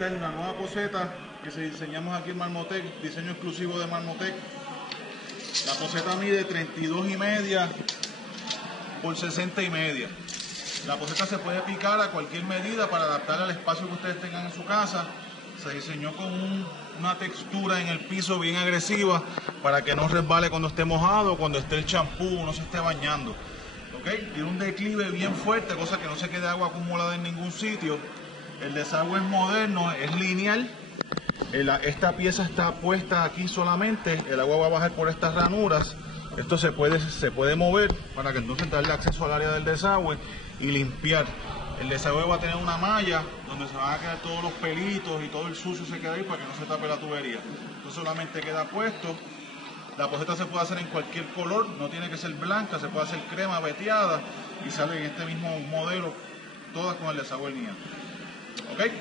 Esta es una nueva poceta que se diseñamos aquí en Marmotec, diseño exclusivo de Marmotec. La poceta mide 32,5 por 60,5. La poceta se puede picar a cualquier medida para adaptar al espacio que ustedes tengan en su casa. Se diseñó con una textura en el piso bien agresiva para que no resbale cuando esté mojado, cuando esté el champú, no se esté bañando. ¿Okay? Tiene un declive bien fuerte, cosa que no se quede agua acumulada en ningún sitio. El desagüe es moderno, es lineal. Esta pieza está puesta aquí solamente, el agua va a bajar por estas ranuras. Esto se puede mover para que entonces darle acceso al área del desagüe y limpiar. El desagüe va a tener una malla donde se van a quedar todos los pelitos y todo el sucio se queda ahí para que no se tape la tubería. Esto solamente queda puesto. La poceta se puede hacer en cualquier color, no tiene que ser blanca, se puede hacer crema veteada y sale en este mismo modelo, todas con el desagüe lineal. ¿Ok?